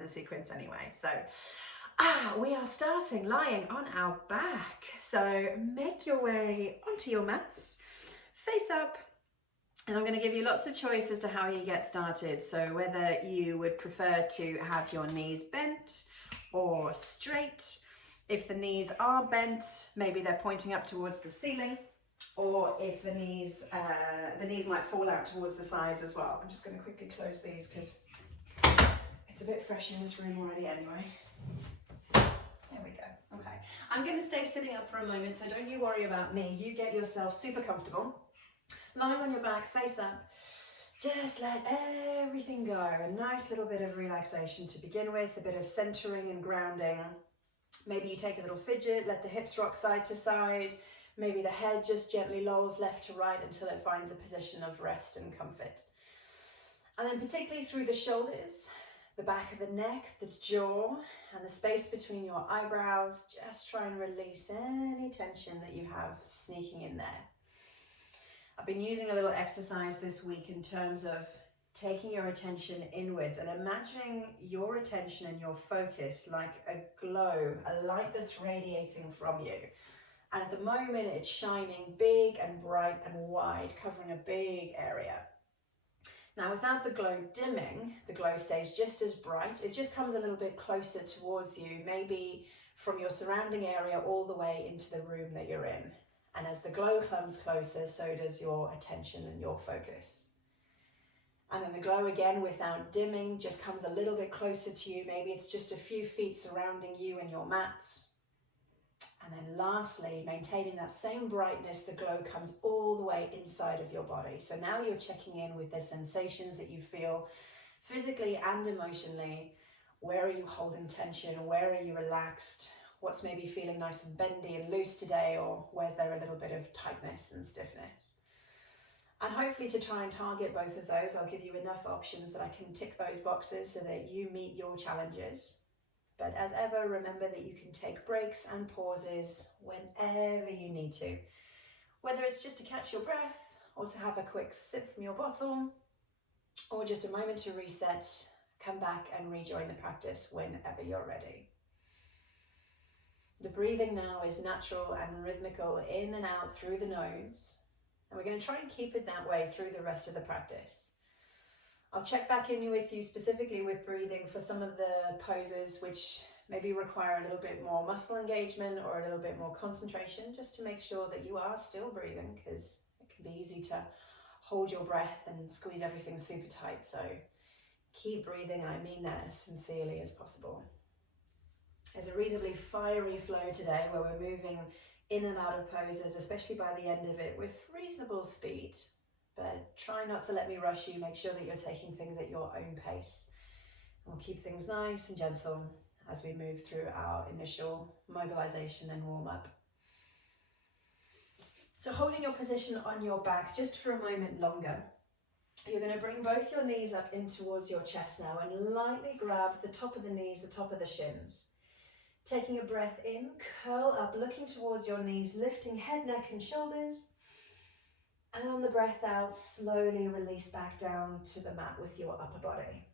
the sequence anyway. So we are starting lying on our back. So make your way onto your mats, face up, and I'm going to give you lots of choice as to how you get started. So whether you would prefer to have your knees bent or straight. If the knees are bent, maybe they're pointing up towards the ceiling, or if the knees might fall out towards the sides as well. I'm just going to quickly close these because it's a bit fresh in this room already anyway. There we go. Okay. I'm going to stay sitting up for a moment, so don't you worry about me. You get yourself super comfortable. Lying on your back, face up. Just let everything go. A nice little bit of relaxation to begin with, a bit of centering and grounding. Maybe you take a little fidget, let the hips rock side to side. Maybe the head just gently lolls left to right until it finds a position of rest and comfort. And then particularly through the shoulders, the back of the neck, the jaw, and the space between your eyebrows, just try and release any tension that you have sneaking in there. I've been using a little exercise this week in terms of taking your attention inwards and imagining your attention and your focus like a glow, a light that's radiating from you. And at the moment, it's shining big and bright and wide, covering a big area. Now, without the glow dimming, the glow stays just as bright. It just comes a little bit closer towards you, maybe from your surrounding area all the way into the room that you're in. And as the glow comes closer, so does your attention and your focus. And then the glow again, without dimming, just comes a little bit closer to you. Maybe it's just a few feet surrounding you and your mats. And then lastly, maintaining that same brightness, the glow comes all the way inside of your body. So now you're checking in with the sensations that you feel physically and emotionally. Where are you holding tension? Where are you relaxed? What's maybe feeling nice and bendy and loose today, or where's there a little bit of tightness and stiffness? And hopefully to try and target both of those, I'll give you enough options that I can tick those boxes so that you meet your challenges. But as ever, remember that you can take breaks and pauses whenever you need to. Whether it's just to catch your breath, or to have a quick sip from your bottle, or just a moment to reset, come back and rejoin the practice whenever you're ready. The breathing now is natural and rhythmical, in and out through the nose. And we're going to try and keep it that way through the rest of the practice. I'll check back in with you specifically with breathing for some of the poses which maybe require a little bit more muscle engagement or a little bit more concentration, just to make sure that you are still breathing, because it can be easy to hold your breath and squeeze everything super tight. So keep breathing, and I mean that as sincerely as possible. There's a reasonably fiery flow today where we're moving in and out of poses, especially by the end of it, with reasonable speed. But try not to let me rush you. Make sure that you're taking things at your own pace. And we'll keep things nice and gentle as we move through our initial mobilization and warm up. So holding your position on your back just for a moment longer, you're going to bring both your knees up in towards your chest now and lightly grab the top of the knees, the top of the shins. Taking a breath in, curl up, looking towards your knees, lifting head, neck and shoulders. And on the breath out, slowly release back down to the mat with your upper body.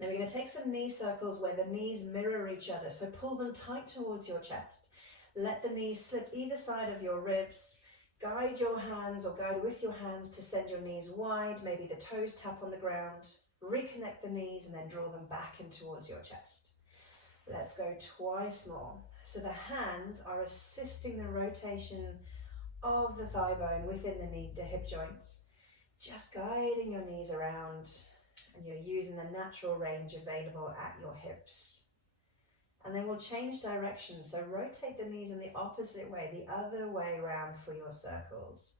Then we're going to take some knee circles where the knees mirror each other. So pull them tight towards your chest. Let the knees slip either side of your ribs. Guide your hands, or guide with your hands to send your knees wide. Maybe the toes tap on the ground. Reconnect the knees and then draw them back in towards your chest. Let's go twice more. So the hands are assisting the rotation of the thigh bone within the hip joints, just guiding your knees around, and you're using the natural range available at your hips. And then we'll change direction, so rotate the knees in the opposite way, the other way around for your circles.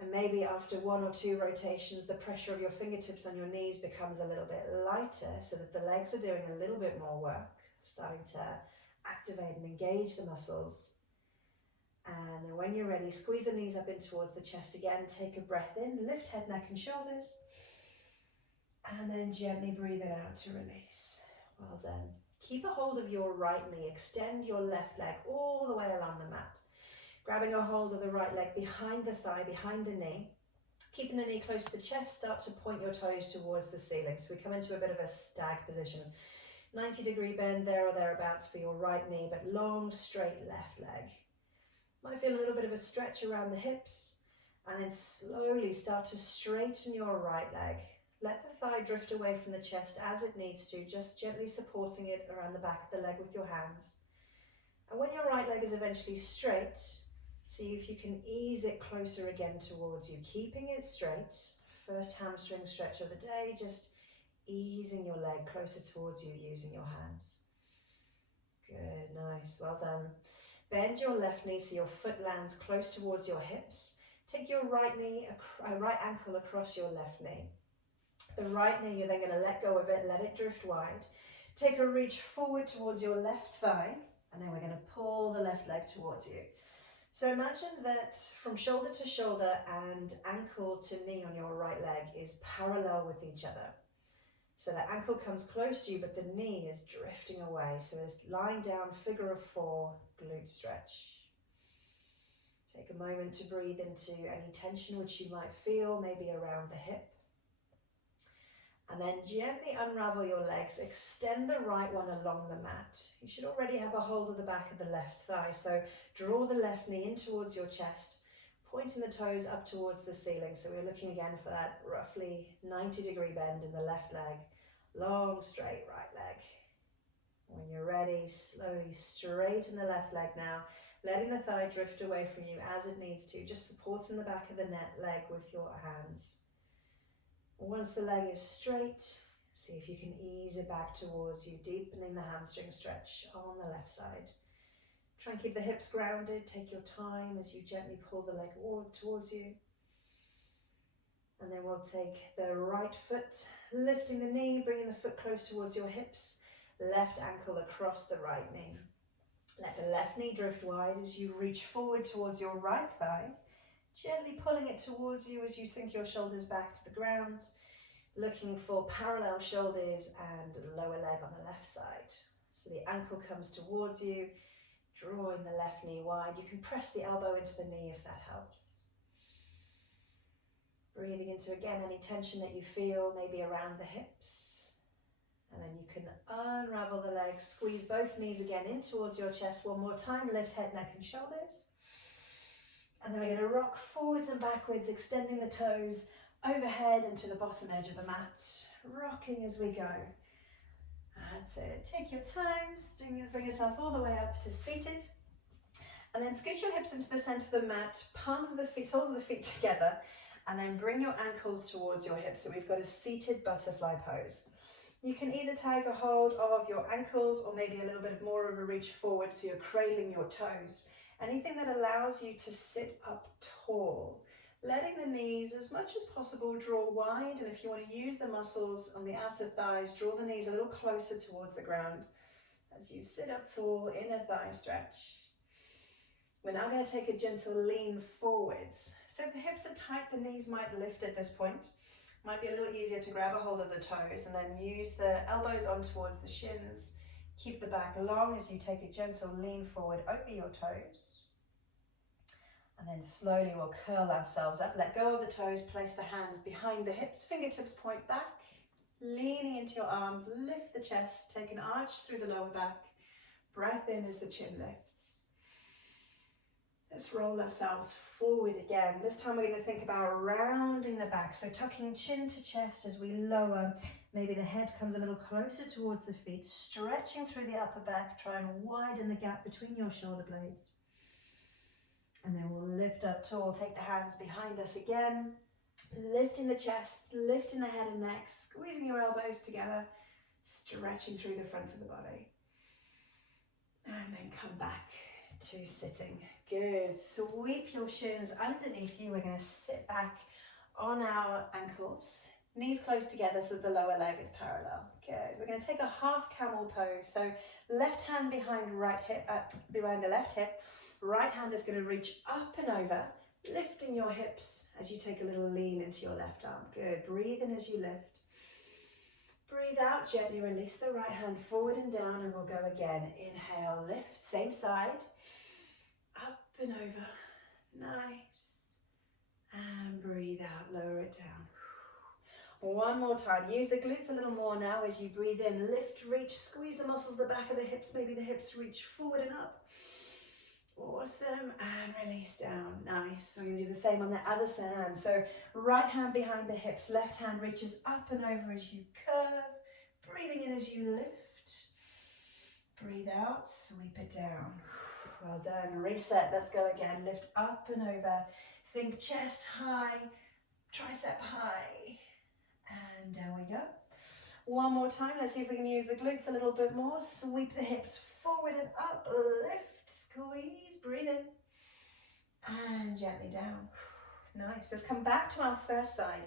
And maybe after one or two rotations, the pressure of your fingertips on your knees becomes a little bit lighter, so that the legs are doing a little bit more work, starting to activate and engage the muscles. And then when you're ready, squeeze the knees up in towards the chest again. Take a breath in, lift head, neck and shoulders. And then gently breathe it out to release. Well done. Keep a hold of your right knee. Extend your left leg all the way along the mat. Grabbing a hold of the right leg behind the thigh, behind the knee. Keeping the knee close to the chest, start to point your toes towards the ceiling. So we come into a bit of a stag position. 90-degree bend there or thereabouts for your right knee, but long, straight left leg. Might feel a little bit of a stretch around the hips, and then slowly start to straighten your right leg. Let the thigh drift away from the chest as it needs to, just gently supporting it around the back of the leg with your hands. And when your right leg is eventually straight, see if you can ease it closer again towards you, keeping it straight. First hamstring stretch of the day, just easing your leg closer towards you using your hands. Good, nice, well done. Bend your left knee so your foot lands close towards your hips. Take your right ankle across your left knee. The right knee, you're then going to let go of it, let it drift wide. Take a reach forward towards your left thigh, and then we're going to pull the left leg towards you. So imagine that from shoulder to shoulder and ankle to knee on your right leg is parallel with each other. So the ankle comes close to you, but the knee is drifting away. So it's lying down, figure of four, glute stretch. Take a moment to breathe into any tension which you might feel, maybe around the hip. And then gently unravel your legs, extend the right one along the mat. You should already have a hold of the back of the left thigh, so draw the left knee in towards your chest, pointing the toes up towards the ceiling. So we're looking again for that roughly 90-degree bend in the left leg, long straight right leg. When you're ready, slowly straighten the left leg now, letting the thigh drift away from you as it needs to, just supporting the back of the leg with your hands. Once the leg is straight, see if you can ease it back towards you, deepening the hamstring stretch on the left side. Try and keep the hips grounded, take your time as you gently pull the leg towards you. And then we'll take the right foot, lifting the knee, bringing the foot close towards your hips, left ankle across the right knee. Let the left knee drift wide as you reach forward towards your right thigh, gently pulling it towards you as you sink your shoulders back to the ground, looking for parallel shoulders and lower leg on the left side. So the ankle comes towards you, drawing the left knee wide. You can press the elbow into the knee if that helps. Breathing into, again, any tension that you feel, maybe around the hips. And then you can unravel the legs, squeeze both knees again in towards your chest. One more time, lift head, neck and shoulders. And then we're going to rock forwards and backwards, extending the toes overhead and to the bottom edge of the mat, rocking as we go. That's it. Take your time, bring yourself all the way up to seated. And then scoot your hips into the center of the mat, palms of the feet, soles of the feet together, and then bring your ankles towards your hips. So we've got a seated butterfly pose. You can either take a hold of your ankles or maybe a little bit more of a reach forward so you're cradling your toes. Anything that allows you to sit up tall, letting the knees as much as possible draw wide, and if you want to use the muscles on the outer thighs, draw the knees a little closer towards the ground as you sit up tall, inner thigh stretch. We're now going to take a gentle lean forwards. So if the hips are tight, the knees might lift at this point. Might be a little easier to grab a hold of the toes and then use the elbows on towards the shins. Keep the back long as you take a gentle lean forward over your toes. And then slowly we'll curl ourselves up, let go of the toes, place the hands behind the hips, fingertips point back, leaning into your arms, lift the chest, take an arch through the lower back, breath in as the chin lifts. Let's roll ourselves forward again. This time we're going to think about rounding the back, so tucking chin to chest as we lower. Maybe the head comes a little closer towards the feet, stretching through the upper back, try and widen the gap between your shoulder blades. And then we'll lift up tall, take the hands behind us again, lifting the chest, lifting the head and neck, squeezing your elbows together, stretching through the front of the body. And then come back to sitting. Good. Sweep your shins underneath you. We're going to sit back on our ankles, knees close together so that the lower leg is parallel. Good. We're going to take a half camel pose. So left hand behind right hip, behind the left hip. Right hand is going to reach up and over, lifting your hips as you take a little lean into your left arm. Good. Breathe in as you lift. Breathe out, gently release the right hand forward and down, and we'll go again. Inhale, lift, same side. Up and over. Nice. And breathe out, lower it down. One more time. Use the glutes a little more now as you breathe in. Lift, reach, squeeze the muscles, the back of the hips. Maybe the hips reach forward and up. Awesome. And release down. Nice. So we're going to do the same on the other hand. So right hand behind the hips, left hand reaches up and over as you curve. Breathing in as you lift. Breathe out, sweep it down. Well done. Reset. Let's go again. Lift up and over. Think chest high, tricep high. And down we go. One more time. Let's see if we can use the glutes a little bit more. Sweep the hips forward and up. Lift, squeeze, breathe in. And gently down. Nice. Let's come back to our first side.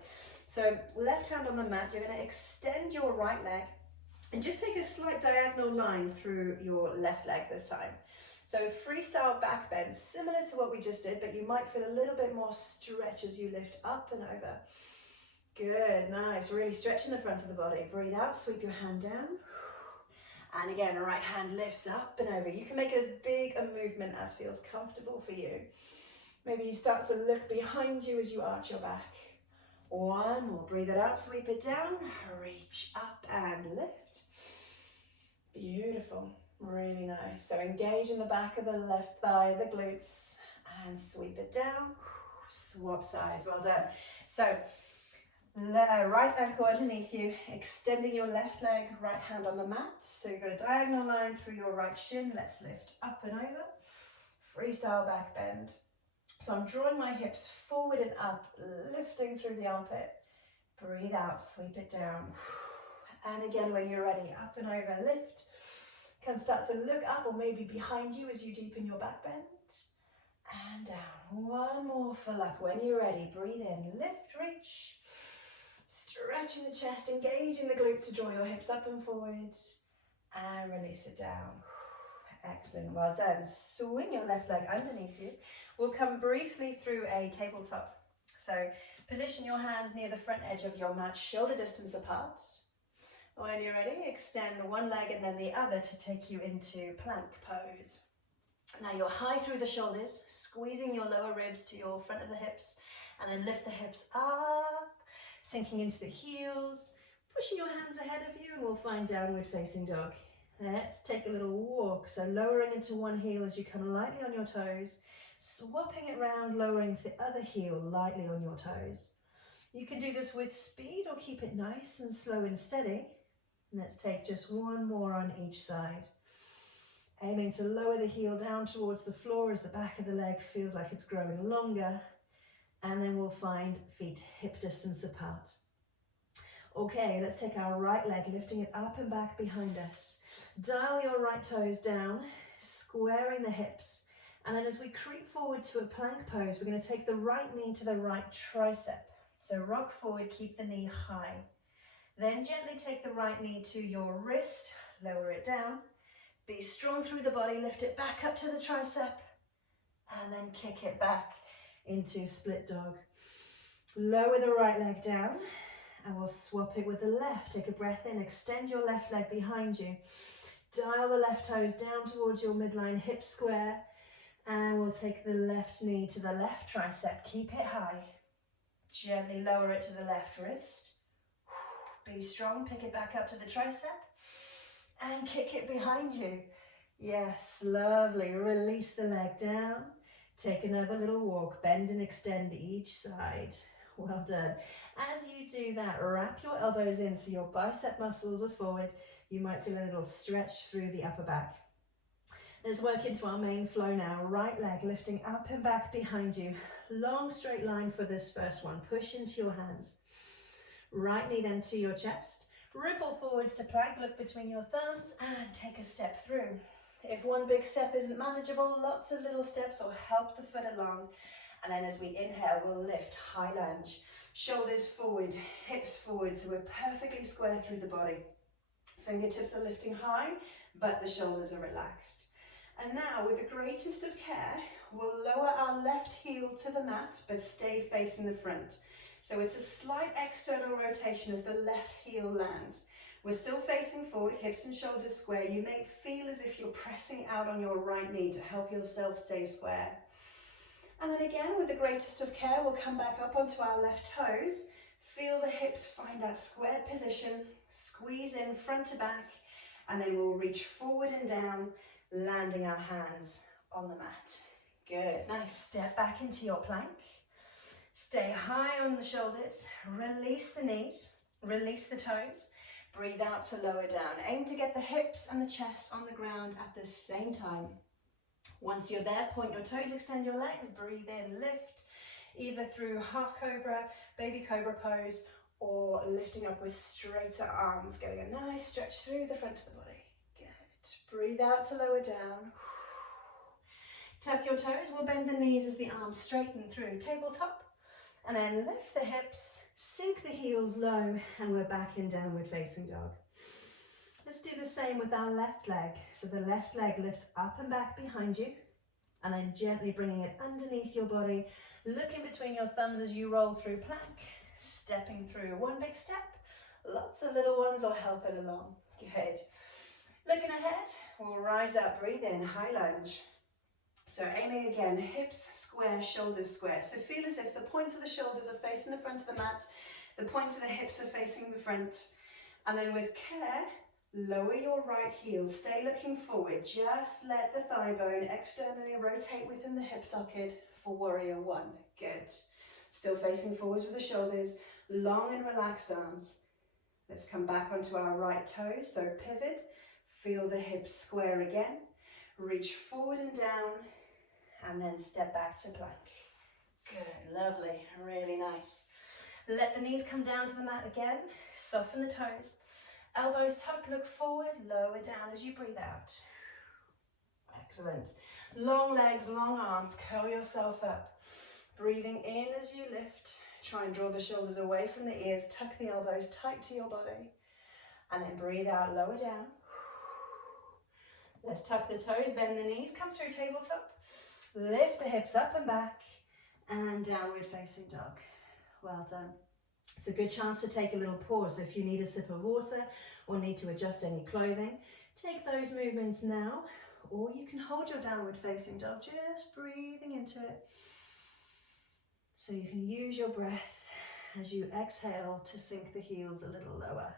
So left hand on the mat. You're going to extend your right leg and just take a slight diagonal line through your left leg this time. So freestyle back bend, similar to what we just did, but you might feel a little bit more stretch as you lift up and over. Good, nice. Really stretching the front of the body. Breathe out, sweep your hand down. And again, right hand lifts up and over. You can make it as big a movement as feels comfortable for you. Maybe you start to look behind you as you arch your back. One more. Breathe it out, sweep it down. Reach up and lift. Beautiful. Really nice. So engage in the back of the left thigh, the glutes, and sweep it down. Swap sides. Well done. So right ankle underneath you, extending your left leg, right hand on the mat. So you've got a diagonal line through your right shin. Let's lift up and over. Freestyle back bend. So I'm drawing my hips forward and up, lifting through the armpit. Breathe out, sweep it down. And again, when you're ready, up and over, lift. Can start to look up or maybe behind you as you deepen your back bend. And down. One more for luck. When you're ready, breathe in, lift, reach. Stretching the chest, engaging the glutes to draw your hips up and forward. And release it down. Excellent, well done. Swing your left leg underneath you. We'll come briefly through a tabletop. So position your hands near the front edge of your mat, shoulder distance apart. When you're ready, extend one leg and then the other to take you into plank pose. Now you're high through the shoulders, squeezing your lower ribs to your front of the hips, and then lift the hips up, sinking into the heels, pushing your hands ahead of you, and we'll find downward facing dog. Let's take a little walk. So lowering into one heel as you come lightly on your toes, swapping it round, lowering to the other heel lightly on your toes. You can do this with speed or keep it nice and slow and steady. Let's take just one more on each side. Aiming to lower the heel down towards the floor as the back of the leg feels like it's growing longer. And then we'll find feet hip distance apart. Okay, let's take our right leg, lifting it up and back behind us. Dial your right toes down, squaring the hips. And then as we creep forward to a plank pose, we're going to take the right knee to the right tricep. So rock forward, keep the knee high. Then gently take the right knee to your wrist, lower it down. Be strong through the body, lift it back up to the tricep, and then kick it back into split dog. Lower the right leg down, and we'll swap it with the left. Take a breath in, extend your left leg behind you. Dial the left toes down towards your midline, hip square, and we'll take the left knee to the left tricep. Keep it high. Gently lower it to the left wrist. Be strong, pick it back up to the tricep and kick it behind you. Yes, lovely. Release the leg down. Take another little walk, bend and extend each side. Well done. As you do that, wrap your elbows in so your bicep muscles are forward. You might feel a little stretch through the upper back. Let's work into our main flow now. Right leg lifting up and back behind you. Long straight line for this first one. Push into your hands. Right knee then to your chest. Ripple forwards to plank, look between your thumbs and take a step through. If one big step isn't manageable, lots of little steps will help the foot along. And then as we inhale, we'll lift, high lunge. Shoulders forward, hips forward, so we're perfectly square through the body. Fingertips are lifting high, but the shoulders are relaxed. And now, with the greatest of care, we'll lower our left heel to the mat, but stay facing the front. So it's a slight external rotation as the left heel lands. We're still facing forward, hips and shoulders square. You may feel as if you're pressing out on your right knee to help yourself stay square. And then again, with the greatest of care, we'll come back up onto our left toes. Feel the hips find that squared position, squeeze in front to back, and then we'll reach forward and down, landing our hands on the mat. Good. Nice. Step back into your plank. Stay high on the shoulders. Release the knees. Release the toes. Breathe out to lower down. Aim to get the hips and the chest on the ground at the same time. Once you're there, point your toes, extend your legs. Breathe in, lift, either through half cobra, baby cobra pose, or lifting up with straighter arms, getting a nice stretch through the front of the body. Good. Breathe out to lower down. Tuck your toes. We'll bend the knees as the arms straighten through tabletop. And then lift the hips, sink the heels low, and we're back in downward facing dog. Let's do the same with our left leg. So the left leg lifts up and back behind you, and then gently bringing it underneath your body. Look in between your thumbs as you roll through plank, stepping through one big step, lots of little ones, or help it along. Good. Looking ahead, we'll rise up, breathe in, high lunge. So aiming again, hips square, shoulders square. So feel as if the points of the shoulders are facing the front of the mat, the points of the hips are facing the front, and then with care, lower your right heel, stay looking forward, just let the thigh bone externally rotate within the hip socket for warrior one. Good. Still facing forwards with the shoulders, long and relaxed arms. Let's come back onto our right toes, so pivot, feel the hips square again, reach forward and down, and then step back to plank. Good, lovely, really nice. Let the knees come down to the mat again, soften the toes. Elbows tuck, look forward, lower down as you breathe out. Excellent. Long legs, long arms, curl yourself up. Breathing in as you lift. Try and draw the shoulders away from the ears, tuck the elbows tight to your body. And then breathe out, lower down. Let's tuck the toes, bend the knees, come through tabletop. Lift the hips up and back, and downward facing dog. Well done. It's a good chance to take a little pause. If you need a sip of water or need to adjust any clothing, take those movements now, or you can hold your downward facing dog, just breathing into it. So you can use your breath as you exhale to sink the heels a little lower.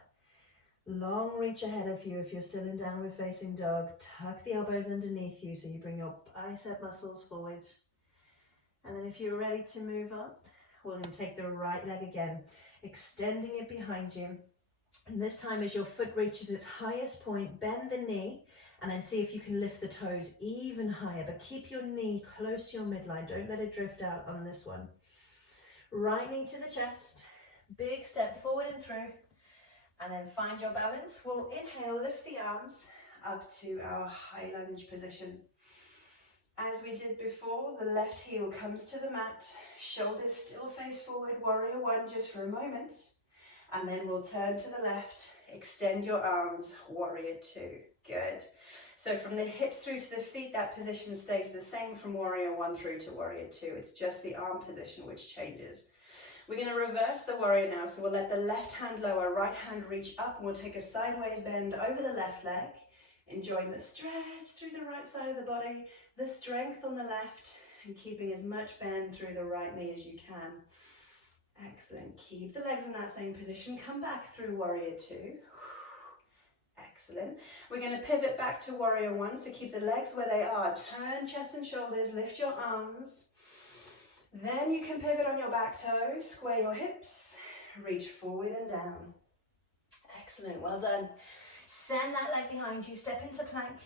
Long reach ahead of you if you're still in downward facing dog. Tuck the elbows underneath you so you bring your bicep muscles forward. And then if you're ready to move up, we'll then take the right leg again, extending it behind you. And this time as your foot reaches its highest point, bend the knee and then see if you can lift the toes even higher, but keep your knee close to your midline. Don't let it drift out on this one. Right knee to the chest, big step forward and through, and then find your balance. We'll inhale, lift the arms up to our high lunge position. As we did before, the left heel comes to the mat, shoulders still face forward, warrior one just for a moment, and then we'll turn to the left, extend your arms, warrior two. Good. So from the hips through to the feet, that position stays the same from warrior one through to warrior two. It's just the arm position which changes. We're going to reverse the warrior now, so we'll let the left hand lower, right hand reach up, and we'll take a sideways bend over the left leg, enjoying the stretch through the right side of the body, the strength on the left, and keeping as much bend through the right knee as you can. Excellent. Keep the legs in that same position. Come back through warrior two. Excellent. We're going to pivot back to warrior one, so keep the legs where they are. Turn chest and shoulders, lift your arms. Then you can pivot on your back toe, square your hips, reach forward and down. Excellent, well done. Send that leg behind you, step into plank.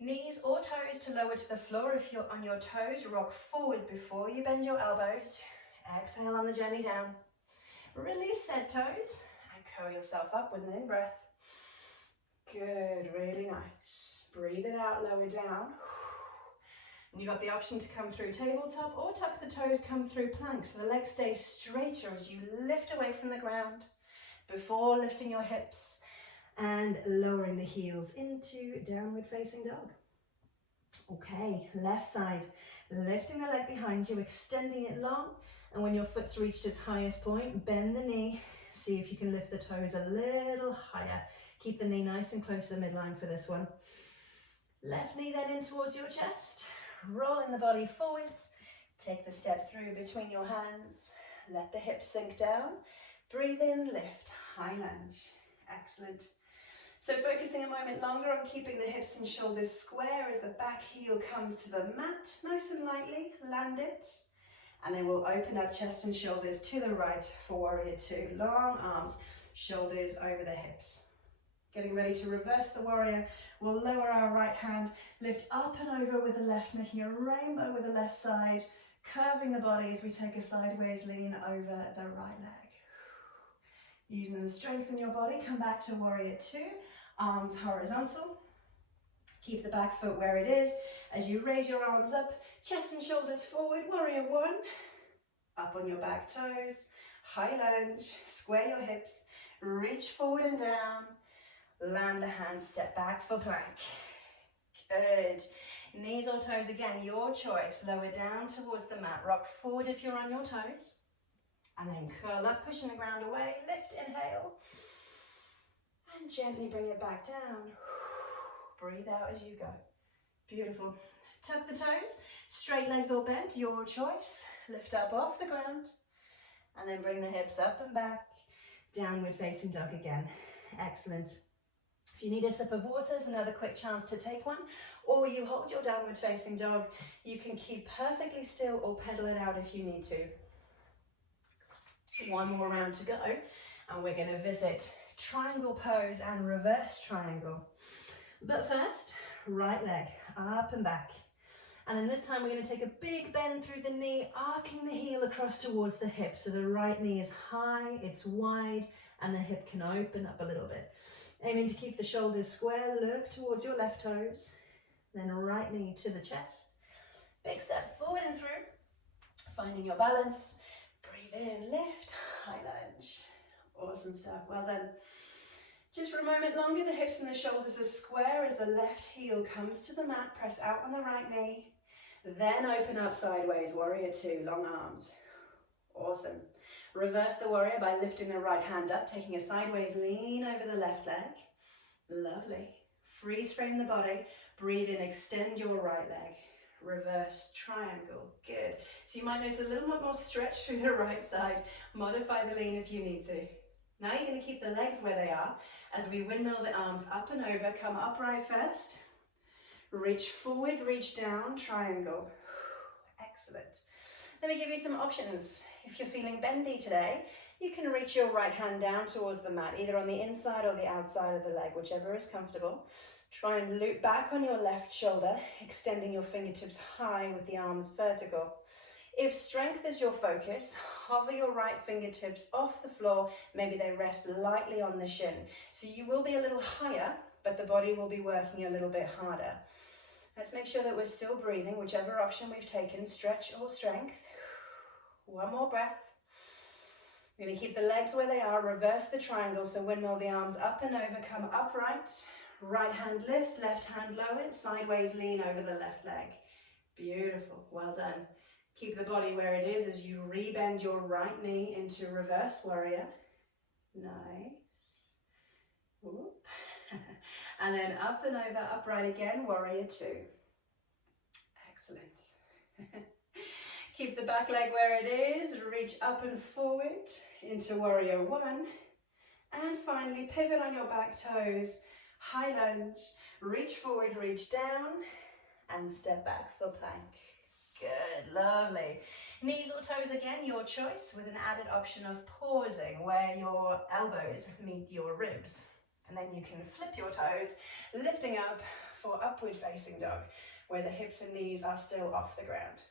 Knees or toes to lower to the floor. If you're on your toes, rock forward before you bend your elbows. Exhale on the journey down. Release said toes and curl yourself up with an in-breath. Good, really nice. Breathe it out, lower down. And you've got the option to come through tabletop or tuck the toes, come through plank, so the legs stay straighter as you lift away from the ground before lifting your hips and lowering the heels into downward facing dog. Okay, left side, lifting the leg behind you, extending it long, and when your foot's reached its highest point, bend the knee, see if you can lift the toes a little higher. Keep the knee nice and close to the midline for this one. Left knee then in towards your chest. Rolling the body forwards, Take the step through between your hands. Let the hips sink down. Breathe in, lift, high lunge. Excellent. So focusing a moment longer on keeping the hips and shoulders square as the back heel comes to the mat, nice and lightly, land it. And then we'll open up chest and shoulders to the right for warrior two. Long arms, shoulders over the hips. Getting ready to reverse the warrior, we'll lower our right hand, lift up and over with the left, making a rainbow with the left side, curving the body as we take a sideways lean over the right leg. Using the strength in your body, come back to warrior two, arms horizontal. Keep the back foot where it is. As you raise your arms up, chest and shoulders forward, warrior one. Up on your back toes, high lunge, square your hips, reach forward and down. Land the hands, step back for plank. Good. Knees or toes again, your choice. Lower down towards the mat. Rock forward if you're on your toes. And then curl up, pushing the ground away. Lift, inhale. And gently bring it back down. Breathe out as you go. Beautiful. Tuck the toes. Straight legs or bent, your choice. Lift up off the ground. And then bring the hips up and back. Downward facing dog again. Excellent. If you need a sip of water, it's another quick chance to take one, or you hold your downward facing dog. You can keep perfectly still or pedal it out if you need to. One more round to go, and we're going to visit triangle pose and reverse triangle. But first, right leg up and back. And then this time we're going to take a big bend through the knee, arcing the heel across towards the hip. So the right knee is high, it's wide, and the hip can open up a little bit. Aiming to keep the shoulders square, look towards your left toes, then right knee to the chest. Big step forward and through, finding your balance. Breathe in, lift, high lunge. Awesome stuff, well done. Just for a moment longer, the hips and the shoulders are square as the left heel comes to the mat, press out on the right knee. Then open up sideways, warrior two, long arms. Awesome. Reverse the warrior by lifting the right hand up, taking a sideways lean over the left leg. Lovely. Freeze frame the body. Breathe in, extend your right leg. Reverse triangle. Good. So you might notice a little bit more stretch through the right side. Modify the lean if you need to. Now you're going to keep the legs where they are as we windmill the arms up and over. Come upright first. Reach forward, reach down, triangle. Excellent. Let me give you some options. If you're feeling bendy today, you can reach your right hand down towards the mat, either on the inside or the outside of the leg, whichever is comfortable. Try and loop back on your left shoulder, extending your fingertips high with the arms vertical. If strength is your focus, hover your right fingertips off the floor. Maybe they rest lightly on the shin. So you will be a little higher, but the body will be working a little bit harder. Let's make sure that we're still breathing, whichever option we've taken, stretch or strength. One more breath. We're going to keep the legs where they are, reverse the triangle, so windmill the arms up and over, come upright. Right hand lifts, left hand lowers, sideways lean over the left leg. Beautiful, well done. Keep the body where it is as you rebend your right knee into reverse warrior. Nice. Whoop. And then up and over, upright again, warrior two. Excellent. Keep the back leg where it is, reach up and forward into warrior one. And finally, pivot on your back toes, high lunge, reach forward, reach down, and step back for plank. Good, lovely. Knees or toes again, your choice, with an added option of pausing where your elbows meet your ribs. And then you can flip your toes, lifting up for upward facing dog, where the hips and knees are still off the ground.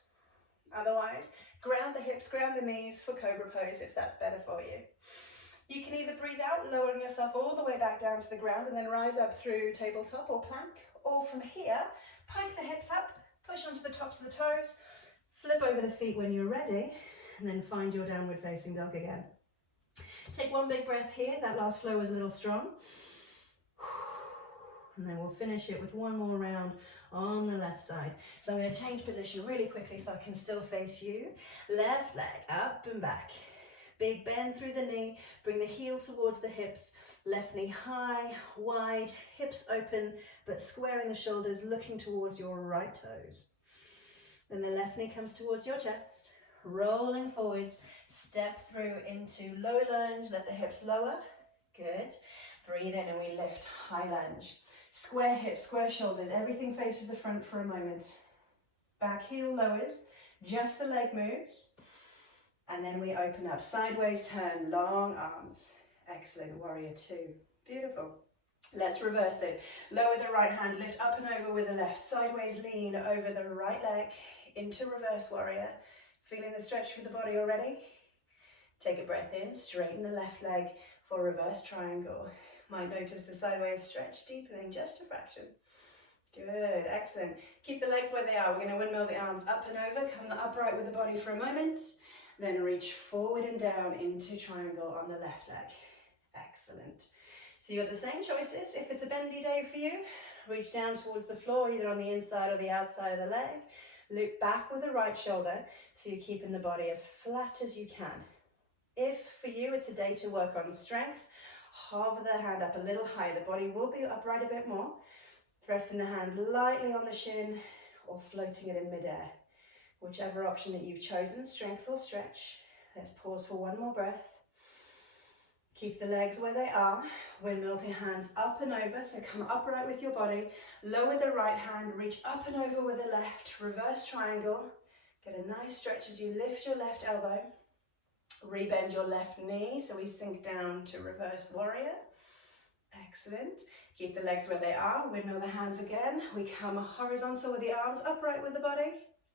Otherwise, ground the hips, ground the knees for cobra pose if that's better for you. You can either breathe out, lowering yourself all the way back down to the ground and then rise up through tabletop or plank, or from here, pike the hips up, push onto the tops of the toes, flip over the feet when you're ready, and then find your downward facing dog again. Take one big breath here. That last flow was a little strong. And then we'll finish it with one more round on the left side. So I'm going to change position really quickly so I can still face you. Left leg up and back. Big bend through the knee. Bring the heel towards the hips. Left knee high, wide, hips open, but squaring the shoulders, looking towards your right toes. Then the left knee comes towards your chest, rolling forwards, step through into low lunge, let the hips lower, good. Breathe in and we lift, high lunge. Square hips, square shoulders, everything faces the front for a moment. Back heel lowers, just the leg moves. And then we open up, sideways turn, long arms. Excellent, warrior two, beautiful. Let's reverse it. Lower the right hand, lift up and over with the left. Sideways lean over the right leg into reverse warrior. Feeling the stretch through the body already? Take a breath in, straighten the left leg for reverse triangle. Might notice the sideways stretch deepening just a fraction. Good, excellent. Keep the legs where they are. We're going to windmill the arms up and over. Come upright with the body for a moment. Then reach forward and down into triangle on the left leg. Excellent. So you got the same choices. If it's a bendy day for you, reach down towards the floor, either on the inside or the outside of the leg. Loop back with the right shoulder, so you're keeping the body as flat as you can. If for you it's a day to work on strength, hover the hand up a little higher. The body will be upright a bit more. Resting the hand lightly on the shin or floating it in midair. Whichever option that you've chosen, strength or stretch. Let's pause for one more breath. Keep the legs where they are. Windmill the hands up and over, so come upright with your body. Lower the right hand, reach up and over with the left. Reverse triangle. Get a nice stretch as you lift your left elbow. Rebend your left knee, so we sink down to reverse warrior. Excellent. Keep the legs where they are. Windmill the hands again. We come horizontal with the arms, upright with the body.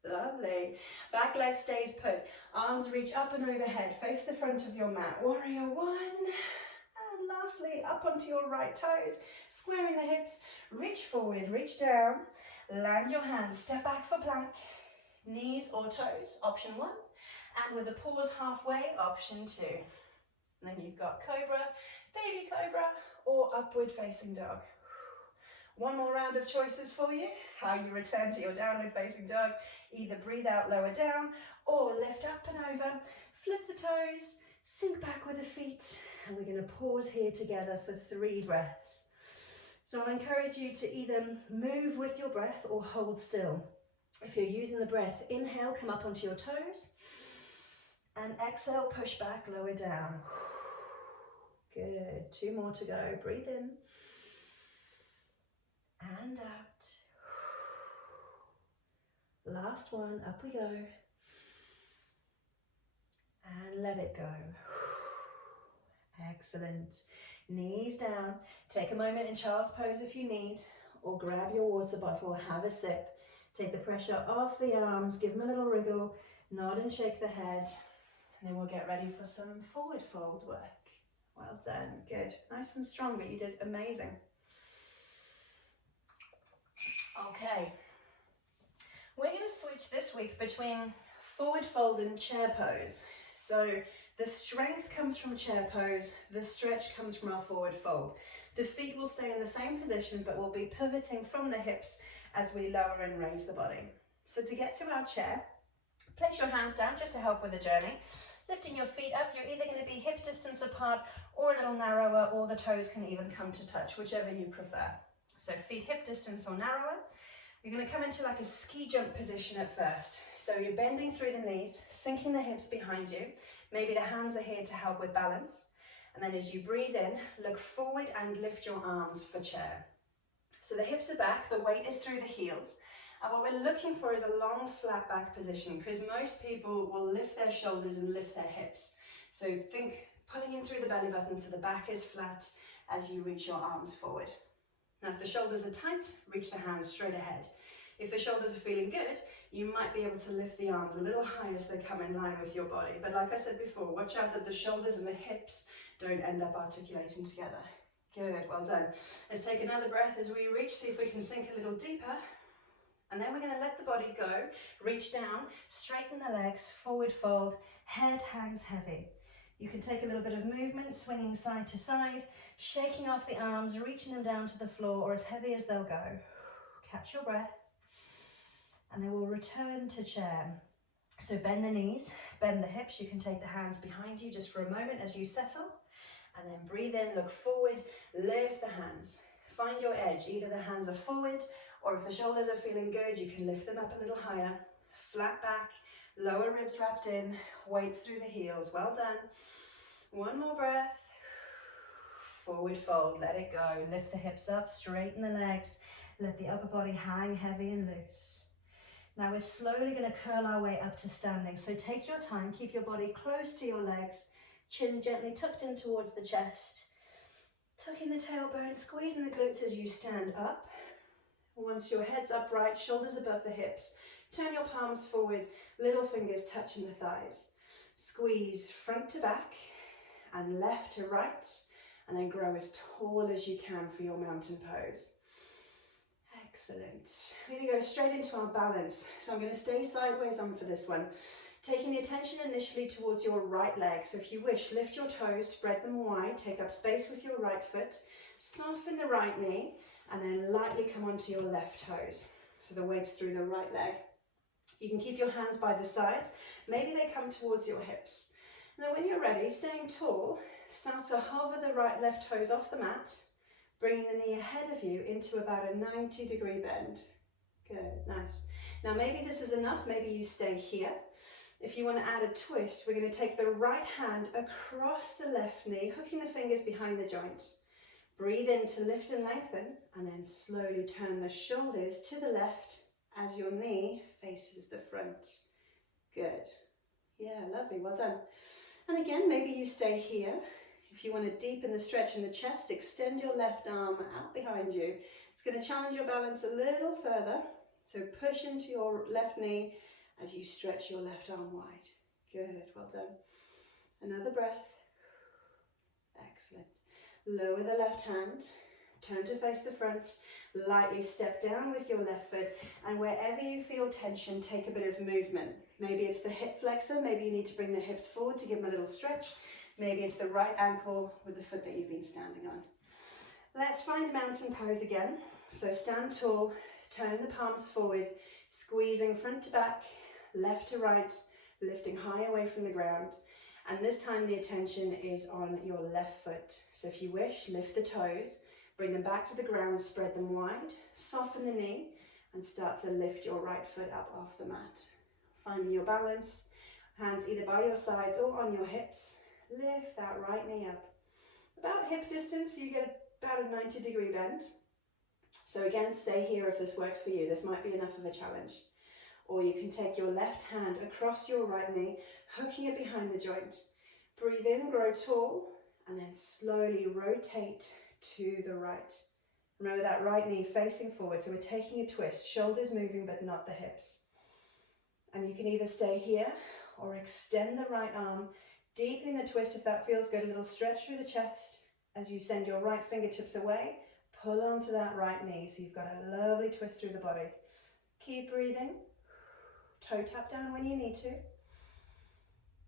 Lovely. Back leg stays put. Arms reach up and overhead. Face the front of your mat. Warrior one. And lastly, up onto your right toes. Squaring the hips. Reach forward, reach down. Land your hands. Step back for plank. Knees or toes, option one. And with a pause halfway, option two. And then you've got cobra, baby cobra, or upward facing dog. One more round of choices for you. How you return to your downward facing dog. Either breathe out, lower down, or lift up and over. Flip the toes, sink back with the feet. And we're going to pause here together for 3 breaths. So I'll encourage you to either move with your breath or hold still. If you're using the breath, inhale, come up onto your toes. And exhale, push back, lower down. Good. 2 more to go. Breathe in. And out. Last one. Up we go. And let it go. Excellent. Knees down. Take a moment in child's pose if you need, or grab your water bottle, have a sip. Take the pressure off the arms, give them a little wriggle, nod and shake the head. And then we'll get ready for some forward fold work. Well done, good. Nice and strong, but you did amazing. Okay, we're going to switch this week between forward fold and chair pose. So the strength comes from chair pose, the stretch comes from our forward fold. The feet will stay in the same position, but we'll be pivoting from the hips as we lower and raise the body. So to get to our chair, place your hands down just to help with the journey. Lifting your feet up, you're either going to be hip distance apart or a little narrower, or the toes can even come to touch, whichever you prefer. So feet hip distance or narrower. You're going to come into like a ski jump position at first. So you're bending through the knees, sinking the hips behind you. Maybe the hands are here to help with balance. And then as you breathe in, look forward and lift your arms for chair. So the hips are back, the weight is through the heels. And what we're looking for is a long flat back position, because most people will lift their shoulders and lift their hips. So think pulling in through the belly button so the back is flat as you reach your arms forward. Now if the shoulders are tight, reach the hands straight ahead. If the shoulders are feeling good, you might be able to lift the arms a little higher so they come in line with your body. But like I said before, watch out that the shoulders and the hips don't end up articulating together. Good, well done. Let's take another breath as we reach, see if we can sink a little deeper. And then we're going to let the body go, reach down, straighten the legs, forward fold, head hangs heavy. You can take a little bit of movement, swinging side to side, shaking off the arms, reaching them down to the floor or as heavy as they'll go. Catch your breath. And then we'll return to chair. So bend the knees, bend the hips. You can take the hands behind you just for a moment as you settle. And then breathe in, look forward, lift the hands. Find your edge. Either the hands are forward, or if the shoulders are feeling good, you can lift them up a little higher. Flat back, lower ribs wrapped in, weights through the heels. Well done. One more breath. Forward fold, let it go. Lift the hips up, straighten the legs. Let the upper body hang heavy and loose. Now we're slowly going to curl our way up to standing. So take your time, keep your body close to your legs, chin gently tucked in towards the chest. Tucking the tailbone, squeezing the glutes as you stand up. Once your head's upright, shoulders above the hips, turn your palms forward, little fingers touching the thighs. Squeeze front to back and left to right, and then grow as tall as you can for your mountain pose. Excellent. We're going to go straight into our balance. So I'm going to stay sideways on for this one, taking the attention initially towards your right leg. So if you wish, lift your toes, spread them wide, take up space with your right foot, soften the right knee, and then lightly come onto your left toes. So the weight's through the right leg. You can keep your hands by the sides. Maybe they come towards your hips. Now when you're ready, staying tall, start to hover the left toes off the mat, bringing the knee ahead of you into about a 90-degree bend. Good, nice. Now maybe this is enough, maybe you stay here. If you want to add a twist, we're going to take the right hand across the left knee, hooking the fingers behind the joint. Breathe in to lift and lengthen, and then slowly turn the shoulders to the left as your knee faces the front. Good. Yeah, lovely, well done. And again, maybe you stay here. If you want to deepen the stretch in the chest, extend your left arm out behind you. It's going to challenge your balance a little further. So push into your left knee as you stretch your left arm wide. Good, well done. Another breath. Excellent. Lower the left hand, turn to face the front, lightly step down with your left foot, and wherever you feel tension, take a bit of movement. Maybe it's the hip flexor, maybe you need to bring the hips forward to give them a little stretch. Maybe it's the right ankle with the foot that you've been standing on. Let's find mountain pose again. So stand tall, turn the palms forward, squeezing front to back, left to right, lifting high away from the ground. And this time the attention is on your left foot. So if you wish, lift the toes, bring them back to the ground, spread them wide, soften the knee, and start to lift your right foot up off the mat. Finding your balance, hands either by your sides or on your hips. Lift that right knee up. About hip distance, you get about a 90-degree bend. So again, stay here if this works for you. This might be enough of a challenge. Or you can take your left hand across your right knee, hooking it behind the joint. Breathe in, grow tall, and then slowly rotate to the right. Remember that right knee facing forward, so we're taking a twist, shoulders moving but not the hips. And you can either stay here or extend the right arm, deepening the twist if that feels good, a little stretch through the chest. As you send your right fingertips away, pull onto that right knee, so you've got a lovely twist through the body. Keep breathing. Toe tap down when you need to.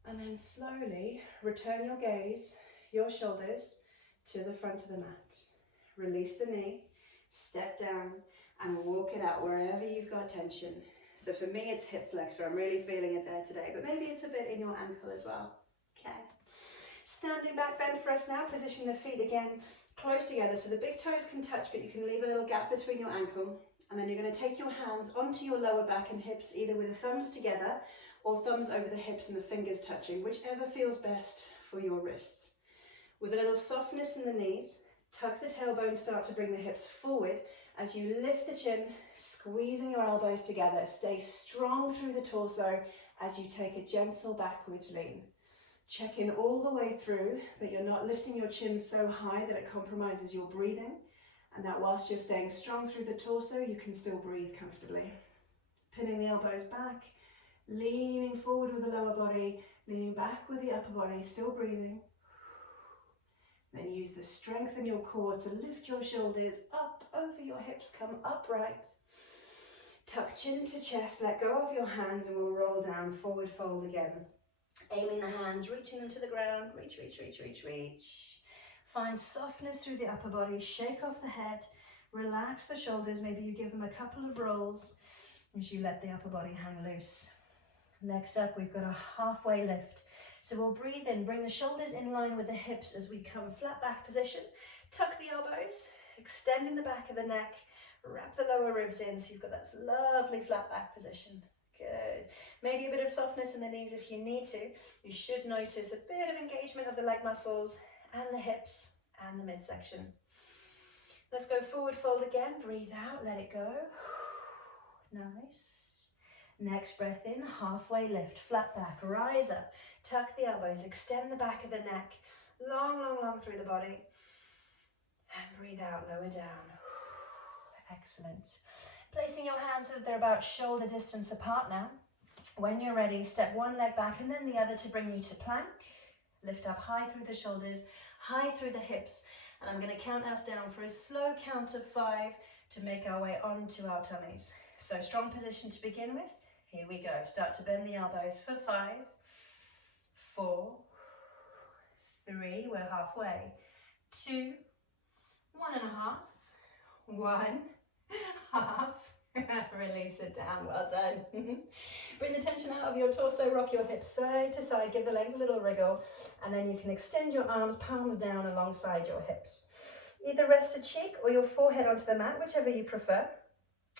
And then slowly return your gaze, your shoulders to the front of the mat. Release the knee, step down, and walk it out wherever you've got tension. So for me, it's hip flexor. I'm really feeling it there today, but maybe it's a bit in your ankle as well. Okay. Standing back bend for us now. Position the feet again close together so the big toes can touch, but you can leave a little gap between your ankle. And then you're going to take your hands onto your lower back and hips, either with the thumbs together or thumbs over the hips and the fingers touching, whichever feels best for your wrists. With a little softness in the knees, tuck the tailbone, start to bring the hips forward as you lift the chin, squeezing your elbows together. Stay strong through the torso as you take a gentle backwards lean. Check in all the way through, but you're not lifting your chin so high that it compromises your breathing. And that whilst you're staying strong through the torso, you can still breathe comfortably. Pinning the elbows back, leaning forward with the lower body, leaning back with the upper body, still breathing. Then use the strength in your core to lift your shoulders up over your hips, come upright. Tuck chin to chest, let go of your hands, and we'll roll down, forward fold again. Aiming the hands, reaching them to the ground, reach, reach, reach, reach, reach. Find softness through the upper body, shake off the head, relax the shoulders, maybe you give them a couple of rolls as you let the upper body hang loose. Next up, we've got a halfway lift. So we'll breathe in, bring the shoulders in line with the hips as we come flat back position, tuck the elbows, extending the back of the neck, wrap the lower ribs in so you've got that lovely flat back position. Good. Maybe a bit of softness in the knees if you need to. You should notice a bit of engagement of the leg muscles and the hips and the midsection. Let's go forward fold again. Breathe out, let it go. Nice. Next breath in, halfway lift, flat back, rise up, tuck the elbows, extend the back of the neck, long, long, long through the body. And breathe out, lower down. Excellent. Placing your hands so that they're about shoulder distance apart now. When you're ready, step one leg back and then the other to bring you to plank. Lift up high through the shoulders, high through the hips. And I'm going to count us down for a slow count of 5 to make our way onto our tummies. So strong position to begin with. Here we go. Start to bend the elbows for 5, 4, 3, we're halfway, 2, 1.5, 1, half, release it down, well done. Bring the tension out of your torso, rock your hips side to side, give the legs a little wriggle, and then you can extend your arms, palms down alongside your hips. Either rest a cheek or your forehead onto the mat, whichever you prefer.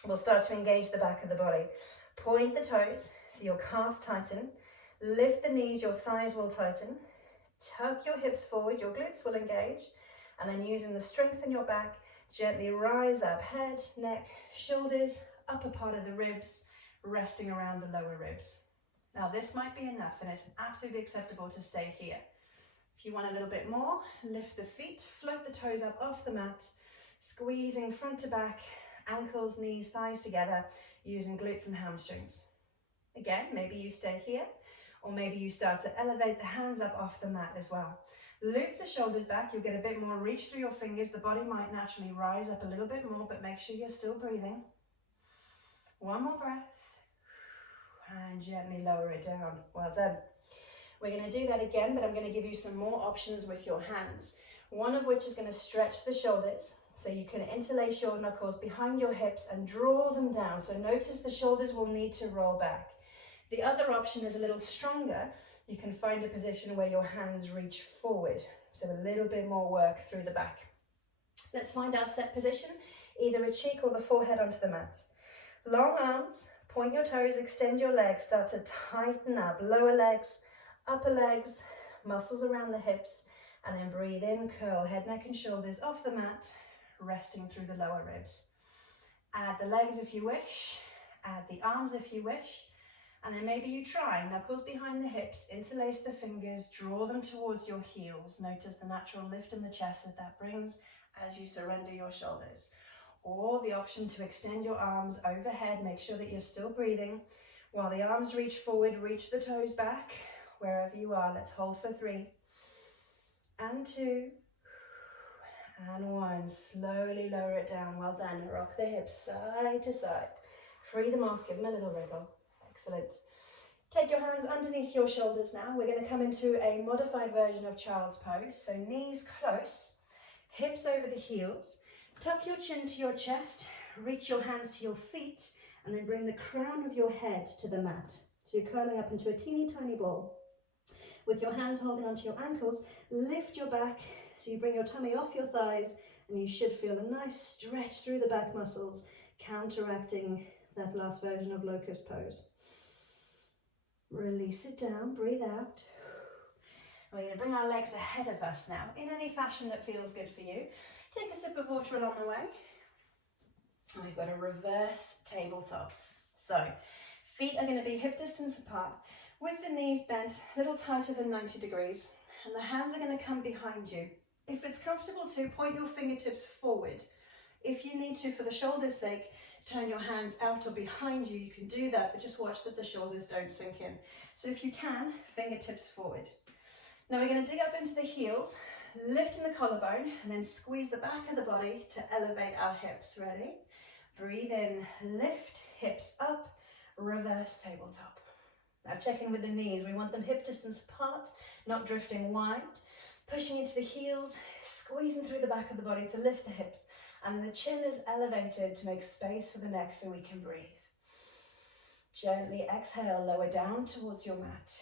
We'll start to engage the back of the body. Point the toes so your calves tighten. Lift the knees, your thighs will tighten. Tuck your hips forward, your glutes will engage. And then using the strength in your back, gently rise up, head, neck, shoulders, upper part of the ribs, resting around the lower ribs. Now this might be enough and it's absolutely acceptable to stay here. If you want a little bit more, lift the feet, float the toes up off the mat, squeezing front to back, ankles, knees, thighs together, using glutes and hamstrings. Again, maybe you stay here, or maybe you start to elevate the hands up off the mat as well. Loop the shoulders back, you'll get a bit more reach through your fingers, the body might naturally rise up a little bit more, but make sure you're still breathing. One more breath, and gently lower it down. Well done. We're going to do that again, but I'm going to give you some more options with your hands. One of which is going to stretch the shoulders, so you can interlace your knuckles behind your hips and draw them down. So notice the shoulders will need to roll back. The other option is a little stronger. You can find a position where your hands reach forward. So a little bit more work through the back. Let's find our set position, either a cheek or the forehead onto the mat. Long arms, point your toes, extend your legs, start to tighten up. Lower legs, upper legs, muscles around the hips, and then breathe in, curl head, neck and shoulders off the mat, resting through the lower ribs. Add the legs if you wish, add the arms if you wish, and then maybe you try knuckles behind the hips, interlace the fingers, draw them towards your heels. Notice the natural lift in the chest that brings as you surrender your shoulders. Or the option to extend your arms overhead, make sure that you're still breathing. While the arms reach forward, reach the toes back, wherever you are. Let's hold for 3, and 2, and 1. Slowly lower it down. Well done. Rock the hips side to side. Free them off. Give them a little wriggle. Excellent. Take your hands underneath your shoulders now. We're going to come into a modified version of child's pose. So knees close, hips over the heels. Tuck your chin to your chest. Reach your hands to your feet. And then bring the crown of your head to the mat. So you're curling up into a teeny tiny ball. With your hands holding onto your ankles, lift your back so you bring your tummy off your thighs, and you should feel a nice stretch through the back muscles, counteracting that last version of locust pose. Release it down, breathe out. We're going to bring our legs ahead of us now, in any fashion that feels good for you. Take a sip of water along the way. And we've got a reverse tabletop. So, feet are going to be hip distance apart, with the knees bent a little tighter than 90 degrees, and the hands are going to come behind you. If it's comfortable to, point your fingertips forward. If you need to, for the shoulders' sake, turn your hands out or behind you, you can do that, but just watch that the shoulders don't sink in. So if you can, fingertips forward. Now we're going to dig up into the heels, lift in the collarbone, and then squeeze the back of the body to elevate our hips. Ready? Breathe in, lift, hips up, reverse tabletop. Now check in with the knees. We want them hip distance apart, not drifting wide. Pushing into the heels, squeezing through the back of the body to lift the hips. And then the chin is elevated to make space for the neck so we can breathe. Gently exhale, lower down towards your mat.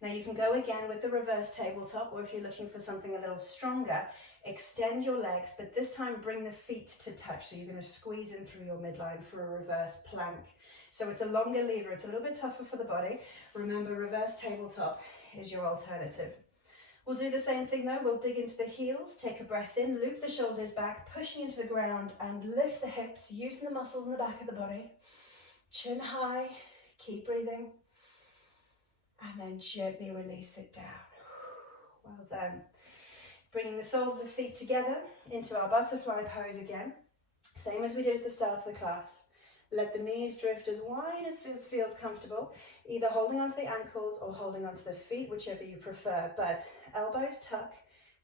Now you can go again with the reverse tabletop, or if you're looking for something a little stronger, extend your legs, but this time bring the feet to touch. So you're going to squeeze in through your midline for a reverse plank. So it's a longer lever, it's a little bit tougher for the body. Remember, reverse tabletop is your alternative. We'll do the same thing though, we'll dig into the heels, take a breath in, loop the shoulders back, pushing into the ground and lift the hips, using the muscles in the back of the body. Chin high, keep breathing, and then gently release it down. Well done. Bringing the soles of the feet together into our butterfly pose again. Same as we did at the start of the class. Let the knees drift as wide as feels comfortable, either holding onto the ankles or holding onto the feet, whichever you prefer. But elbows tuck,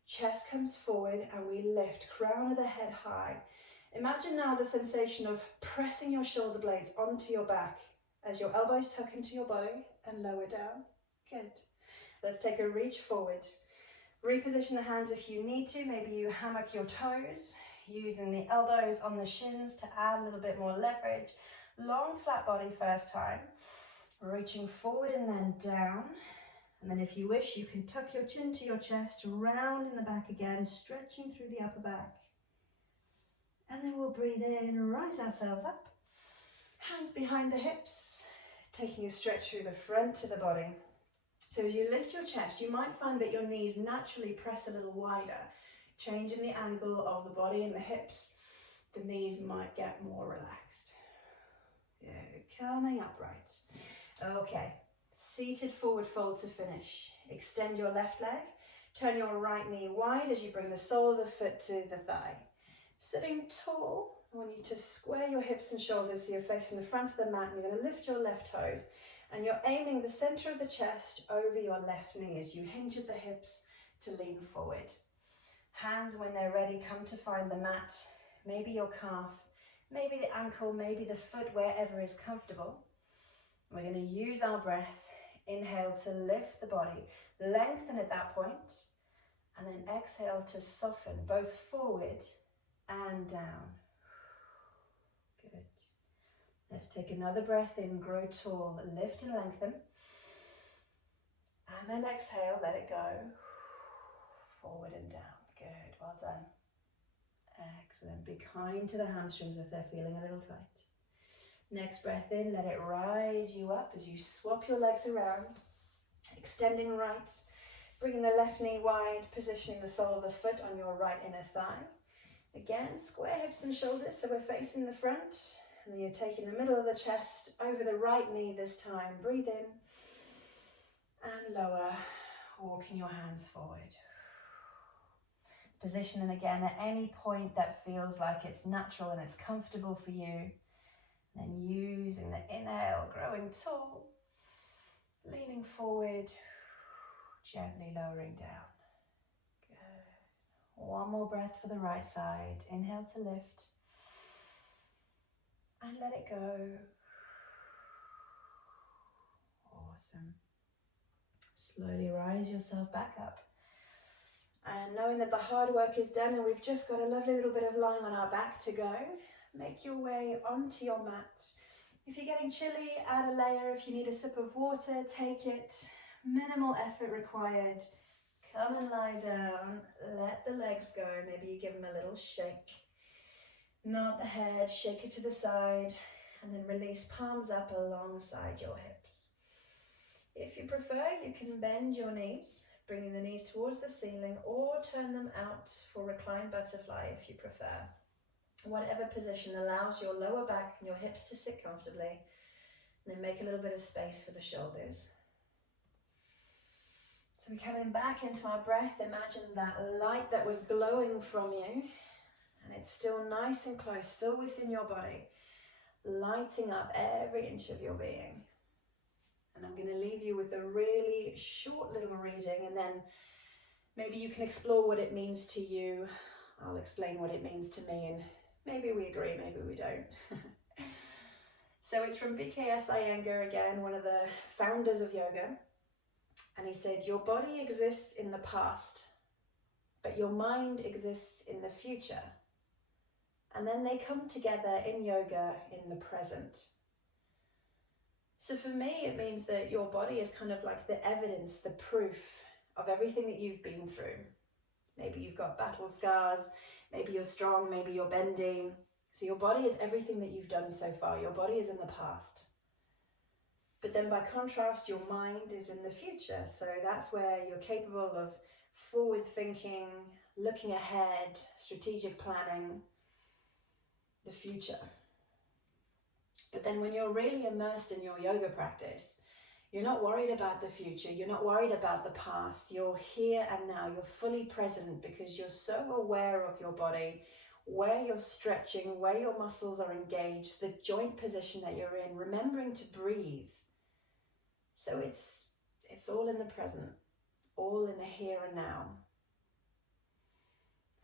chest comes forward, and we lift, crown of the head high. Imagine now the sensation of pressing your shoulder blades onto your back as your elbows tuck into your body and lower down. Good. Let's take a reach forward. Reposition the hands if you need to. Maybe you hammock your toes, using the elbows on the shins to add a little bit more leverage. Long flat body first time. Reaching forward and then down. And then if you wish, you can tuck your chin to your chest, round in the back again, stretching through the upper back. And then we'll breathe in, rise ourselves up. Hands behind the hips, taking a stretch through the front of the body. So as you lift your chest, you might find that your knees naturally press a little wider, changing the angle of the body and the hips. The knees might get more relaxed. Good, coming upright. Okay, seated forward fold to finish. Extend your left leg, turn your right knee wide as you bring the sole of the foot to the thigh. Sitting tall, I want you to square your hips and shoulders so you're facing the front of the mat, and you're going to lift your left toes. And you're aiming the center of the chest over your left knee as you hinge at the hips to lean forward. Hands, when they're ready, come to find the mat, maybe your calf, maybe the ankle, maybe the foot, wherever is comfortable. We're going to use our breath. Inhale to lift the body, lengthen at that point, and then exhale to soften both forward and down. Good. Let's take another breath in, grow tall, lift and lengthen. And then exhale, let it go. Forward and down. Good, well done. Excellent. Be kind to the hamstrings if they're feeling a little tight. Next breath in, let it rise you up as you swap your legs around. Extending right, bringing the left knee wide, positioning the sole of the foot on your right inner thigh. Again, square hips and shoulders so we're facing the front. And then you're taking the middle of the chest over the right knee this time. Breathe in and lower, walking your hands forward. Positioning again at any point that feels like it's natural and it's comfortable for you. Then using the inhale, growing tall, leaning forward, gently lowering down. Good. One more breath for the right side. Inhale to lift. And let it go. Awesome. Slowly rise yourself back up. And knowing that the hard work is done and we've just got a lovely little bit of lying on our back to go, make your way onto your mat. If you're getting chilly, add a layer. If you need a sip of water, take it. Minimal effort required. Come and lie down. Let the legs go. Maybe you give them a little shake. Nod the head, shake it to the side, and then release palms up alongside your hips. If you prefer, you can bend your knees, bringing the knees towards the ceiling, or turn them out for reclined butterfly if you prefer. Whatever position allows your lower back and your hips to sit comfortably, and then make a little bit of space for the shoulders. So we're coming back into our breath. Imagine that light that was glowing from you, and it's still nice and close, still within your body, lighting up every inch of your being. And I'm going to leave you with a really short little reading, and then maybe you can explore what it means to you. I'll explain what it means to me, and maybe we agree, maybe we don't. So it's from BKS Iyengar again, one of the founders of yoga. And he said, your body exists in the past, but your mind exists in the future. And then they come together in yoga in the present. So for me, it means that your body is kind of like the evidence, the proof of everything that you've been through. Maybe you've got battle scars, maybe you're strong, maybe you're bending. So your body is everything that you've done so far. Your body is in the past. But then by contrast, your mind is in the future. So that's where you're capable of forward thinking, looking ahead, strategic planning, the future. But then when you're really immersed in your yoga practice, you're not worried about the future, you're not worried about the past, you're here and now, you're fully present because you're so aware of your body, where you're stretching, where your muscles are engaged, the joint position that you're in, remembering to breathe. So it's all in the present, all in the here and now,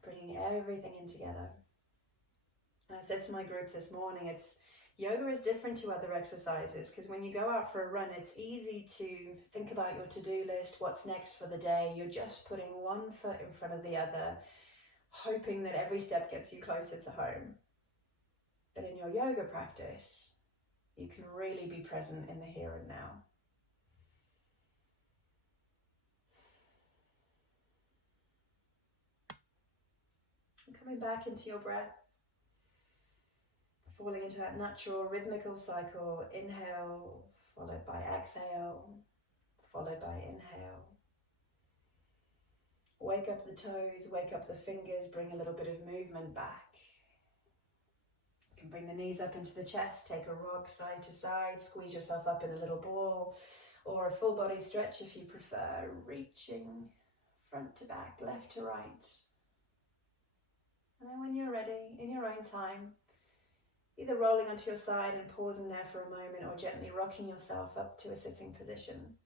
bringing everything in together. And I said to my group this morning, yoga is different to other exercises because when you go out for a run, it's easy to think about your to-do list, what's next for the day. You're just putting one foot in front of the other, hoping that every step gets you closer to home. But in your yoga practice, you can really be present in the here and now. And coming back into your breath, falling into that natural rhythmical cycle, inhale, followed by exhale, followed by inhale. Wake up the toes, wake up the fingers, bring a little bit of movement back. You can bring the knees up into the chest, take a rock side to side, squeeze yourself up in a little ball, or a full body stretch if you prefer, reaching front to back, left to right. And then when you're ready, in your own time, either rolling onto your side and pausing there for a moment or gently rocking yourself up to a sitting position.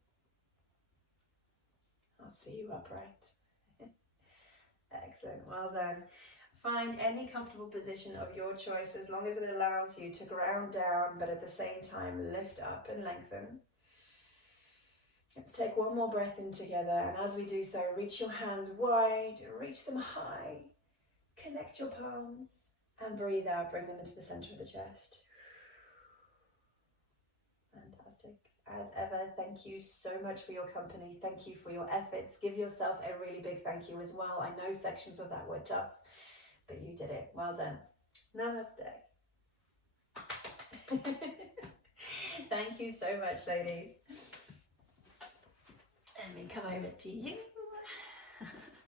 I'll see you upright. Excellent, well done. Find any comfortable position of your choice as long as it allows you to ground down, but at the same time lift up and lengthen. Let's take one more breath in together, and as we do so, reach your hands wide, reach them high, connect your palms, and breathe out, bring them into the center of the chest. Fantastic. As ever, thank you so much for your company. Thank you for your efforts. Give yourself a really big thank you as well. I know sections of that were tough, but you did it. Well done. Namaste. Thank you so much, ladies. Let me come over to you.